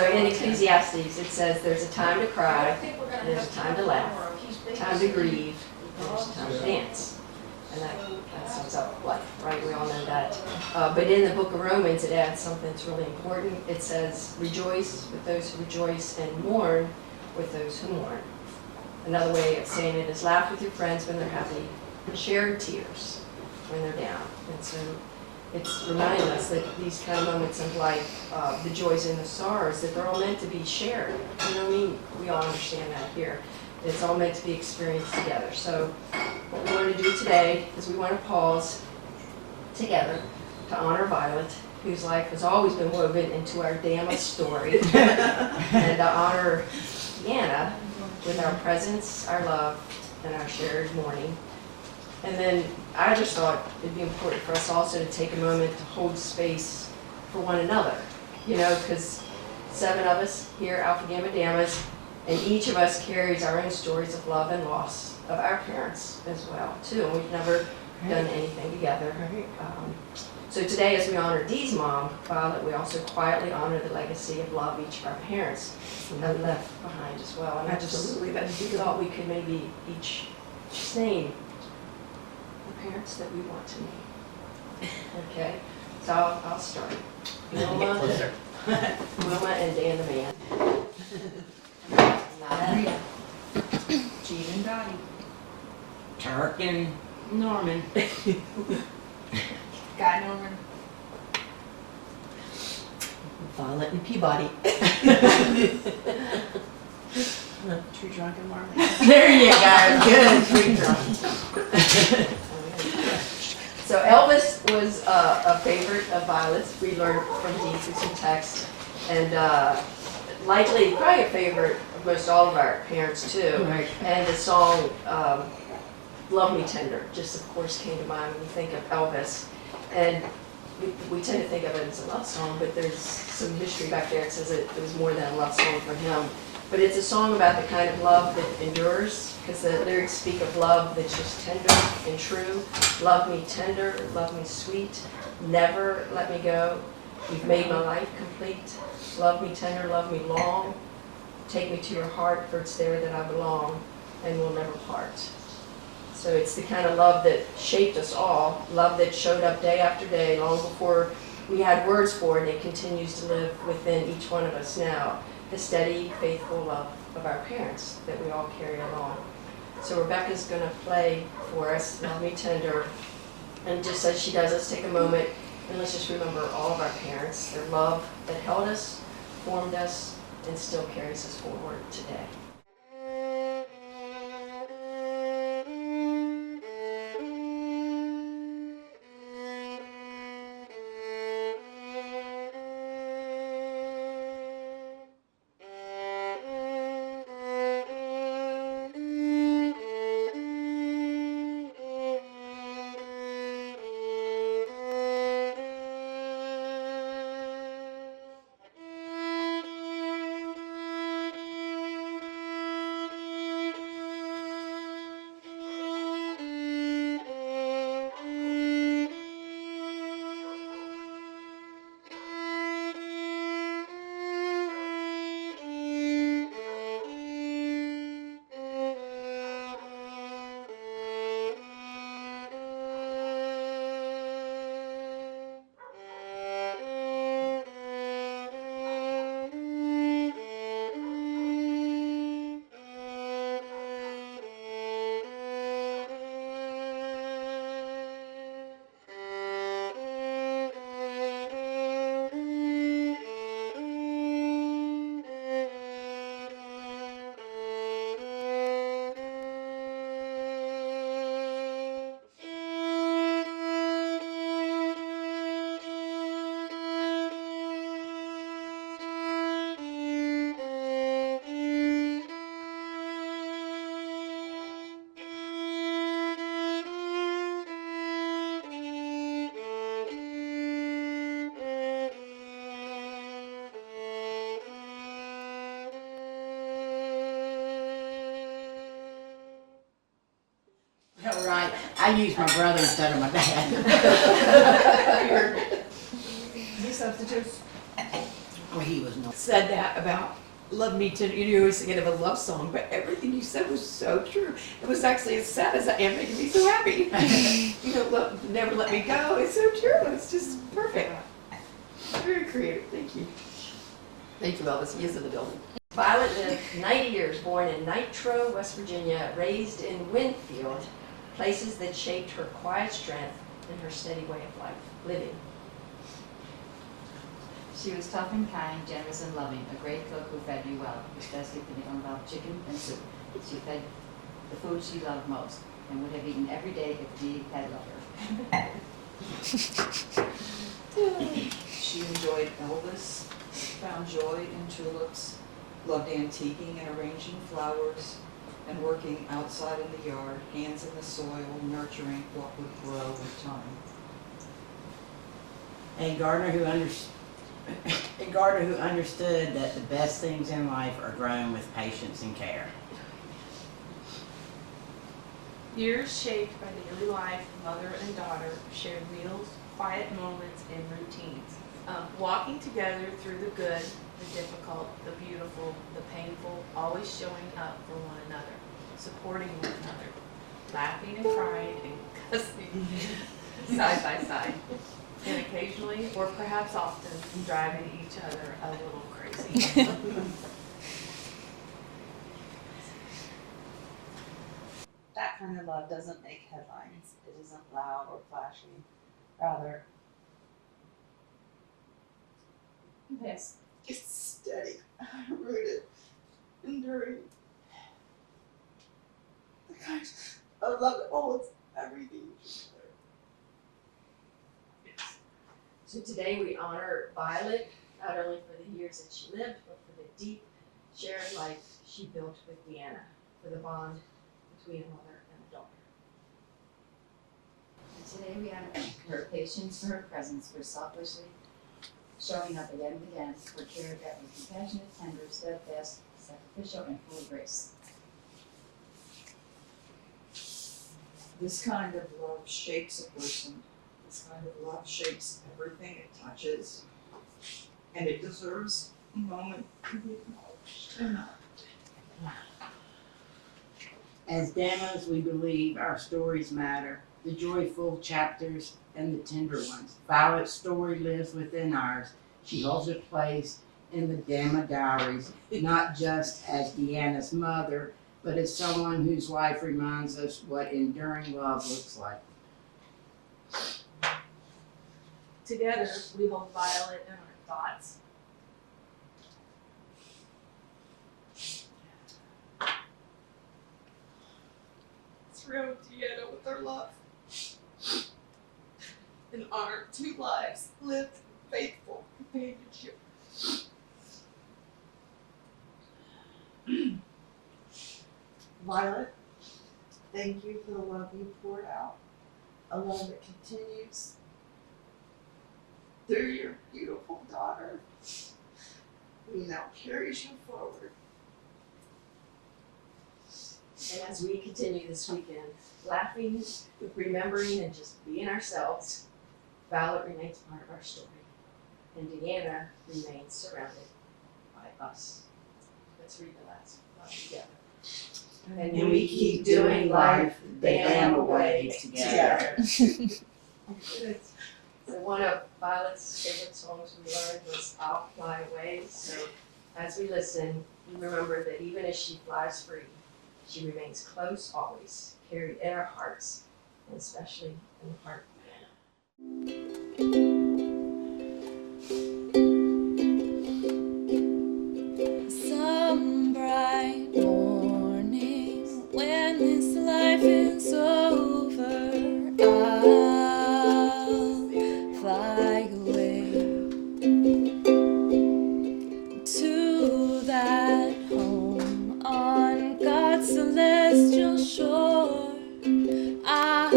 So in Ecclesiastes, it says there's a time to cry, there's a time to laugh, time to grieve, and there's a time to dance. And that sums up life, right? We all know that. But in the book of Romans, it adds something that's really important. It says, rejoice with those who rejoice and mourn with those who mourn. Another way of saying it is laugh with your friends when they're happy and share tears when they're down. And so it's reminding us that these kind of moments of life, the joys and the sorrows, that they're all meant to be shared. You know what I mean? We all understand that here. It's all meant to be experienced together. So what we want to do today is we want to pause together to honor Violet, whose life has always been woven into our Deanna story, and to honor Deanna with our presence, our love, and our shared mourning. And then I just thought it'd be important for us also to take a moment to hold space for one another, you know, because 7 of us here, Alpha Gamma Dammas, and each of us carries our own stories of love and loss of our parents as well, too. And we've never done anything together. So today, as we honor Dee's mom, Violet, we also quietly honor the legacy of love each of our parents have left behind as well. And I just thought we could maybe each just name the parents that we want to name. Okay, so I'll start. Wilma and Dan the man. Nada. Gene and Dottie. Turk and Norman. Guy Norman. Violet and Peabody. Tree Drunk and Marley. There you go. Good. Tree drunk. So Elvis was a favorite of Violet's. We learned from Dee through some text. And likely, probably a favorite of most all of our parents too. Right. And the song Love Me Tender just of course came to mind when you think of Elvis. And we tend to think of it as a love song, but there's some history back there that says it was more than a love song for him. But it's a song about the kind of love that endures, because the lyrics speak of love that's just tender and true. Love me tender, love me sweet, never let me go. You've made my life complete. Love me tender, love me long. Take me to your heart, for it's there that I belong, and we'll never part. So it's the kind of love that shaped us all, love that showed up day after day, long before we had words for it, and it continues to live within each one of us now. The steady, faithful love of our parents that we all carry along. So Rebecca's going to play for us, Love Me Tender, and just as she does, let's take a moment and let's just remember all of our parents, their love that held us, formed us, and still carries us forward today. Right. I use my brother instead of my dad. Any substitutes? Oh, he was no. said that about love me tender. You always sing it of a love song, but everything you said was so true. It was actually as sad as I am, making me so happy. You know, love, never let me go. It's so true. It's just perfect. Very creative. Thank you. Thank you, Elvis. He is in the building. Violet lived 90 years, born in Nitro, West Virginia, raised in Winfield, places that shaped her quiet strength and her steady way of life, living. She was tough and kind, generous and loving, a great cook who fed you well, especially if you loved chicken and soup. She fed the food she loved most and would have eaten every day if Dee had loved her. She enjoyed Elvis, found joy in tulips, loved antiquing and arranging flowers, and working outside in the yard, hands in the soil, nurturing what would grow with time. A gardener who understood that the best things in life are grown with patience and care. Years shaped by daily life, mother and daughter shared meals, quiet moments, and routines. Walking together through the good, the difficult, the beautiful, the painful, always showing up for one another, supporting one another, laughing and crying and cussing side by side, and occasionally, or perhaps often, driving each other a little crazy. That kind of love doesn't make headlines. It isn't loud or flashy. Rather, Yes. it's steady, rooted, enduring. The kind of love that holds everything together. So today we honor Violet, not only for the years that she lived, but for the deep shared life she built with Deanna, for the bond between a mother and a daughter. And today we honor her patience, for her presence, for selflessly showing up again and again, for care that was compassionate, tender, steadfast, sacrificial, and full of grace. This kind of love shapes a person. This kind of love shapes everything it touches. And it deserves a moment to be acknowledged. As Damas, we believe our stories matter, the joyful chapters and the tender ones. Violet's story lives within ours. She holds a place in the Dama diaries, not just as Deanna's mother, but as someone whose life reminds us what enduring love looks like. Together, we hold Violet in our thoughts. Surround Deanna with our love. And honor 2 lives lived in faithful companionship. Violet, thank you for the love you poured out. A love that continues through your beautiful daughter, who now carries you forward. And as we continue this weekend, laughing, remembering, and just being ourselves, Violet remains part of our story, and Deanna remains surrounded by us. Let's read the last line together. And we keep doing life the Dama way together. So one of Violet's favorite songs we learned was I'll Fly Away. So as we listen, we remember that even as she flies free, she remains close always, carried in our hearts, and especially in the heart of Deanna. Some bright morning when this life is over, I'll fly away to that home on God's celestial shore. I'll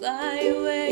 fly away.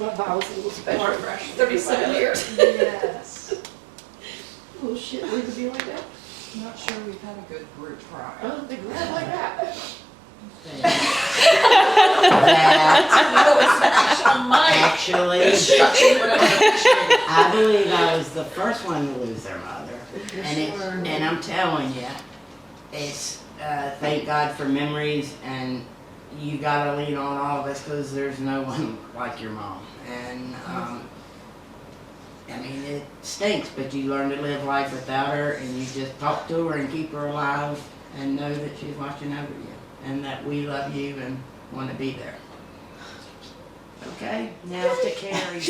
my vows, a little special. 37 years. Yes. Little shit, leave it be like that. Not sure we've had a good group I cry. don't think we're like that. Actually, I believe I was the first one to lose their mother. And I'm telling you, it's, thank God for memories, and you gotta lean on all of us because there's no one like your mom. And, I mean, it stinks, but you learn to live life without her, and you just talk to her and keep her alive and know that she's watching over you and that we love you and want to be there. Okay, now to Carrie.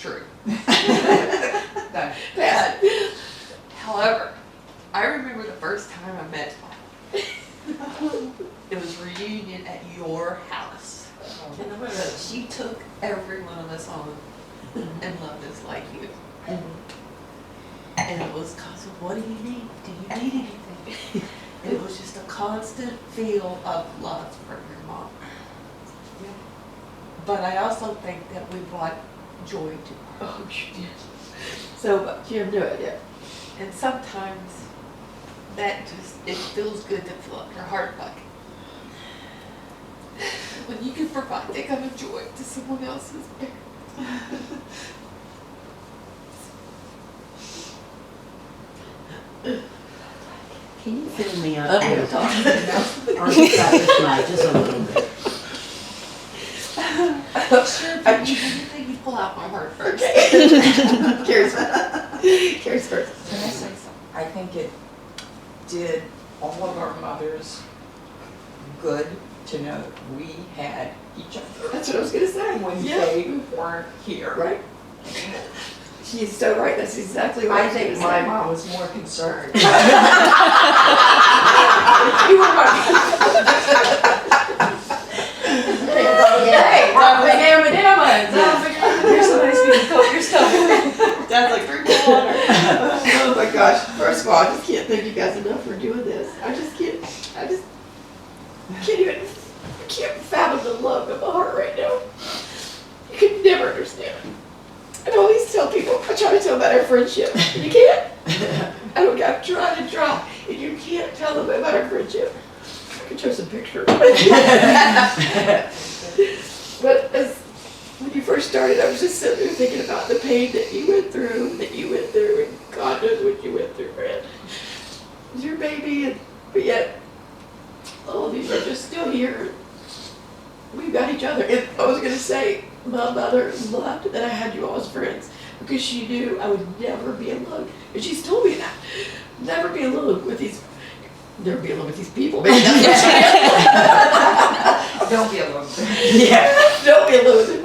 True. Bad. However, I remember the first time I met Mom. It was reunion at your house. And she took every one of us on and loved us like you. And it was because of what do you need? Do you need anything? And it was just a constant feel of love from your mom. But I also think that we brought joy to her. Oh, you did. So much. You have no idea. And sometimes that just, it feels good to fill up your heart bucket. When you can provide that kind of joy to someone else's parent. Can you fill me up? I'm gonna talk. Or just got this much, just a little bit. Sure, if you need anything, you pull out my heart first. Okay. Carrie's first. Carrie's first. Can I say something? I think it did all of our mothers good to know we had each other That's what I was gonna say. when Yeah. they weren't here. Right? She's so right. That's exactly what I I was think gonna my say. mom was more concerned. You were right. Hey, Here's somebody's gonna coat your stomach. Dad's like, drink more water. Oh my gosh. First of all, I just can't thank you guys enough for doing this. I just can't fathom the love in my heart right now. You could never understand. I always tell people, I try to tell about our friendship. And you can't. I'm trying to try. And you can't tell them about our friendship. I can show some pictures. But when you first started, I was just sitting there thinking about the pain that you went through, and God knows what you went through, Fred. It was your baby, but yet all of you are just still here. We've got each other. And I was going to say, my mother loved that I had you all as friends because she knew I would never be alone. And she's told me that. Never be alone with these people. Maybe that's what she is. Don't be alone. Yeah, don't be alone.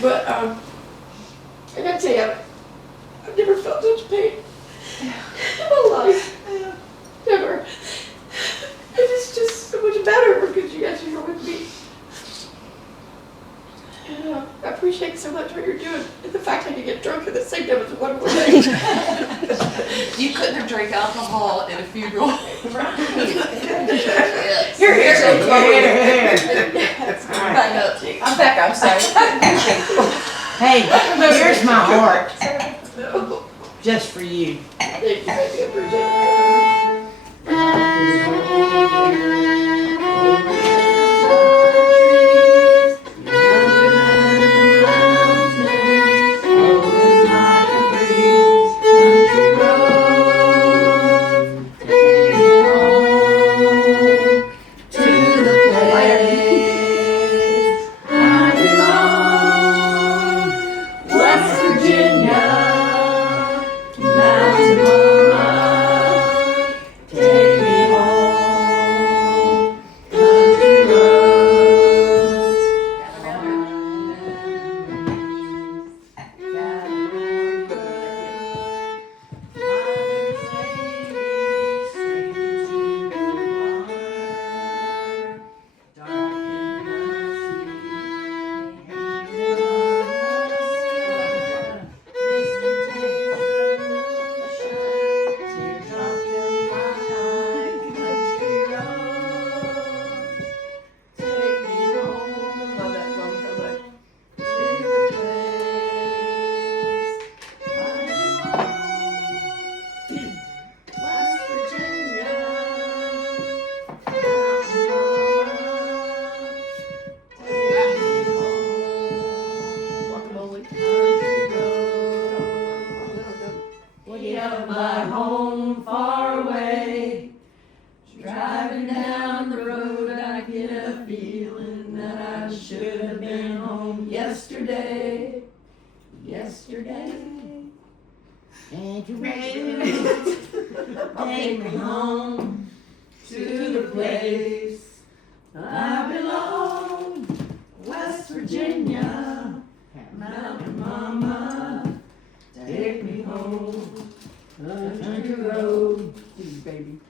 But I gotta tell you, I've never felt such pain in my life. Never. And it's just so much better because you guys are here with me. And I appreciate so much what you're doing. And the fact I can get drunk at the same time is a wonderful thing. You couldn't have drank alcohol at a funeral. Here. I'm back, I'm sorry. Hey, here's my heart, just for you. Thank you, baby. I appreciate Driving down the road, I get a feeling that I should have been home yesterday. Yesterday. Thank you, baby. Take me home To the place I belong, West Virginia, Mountain Mama, take me home, country road. baby.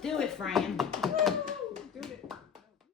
Do it, Fran.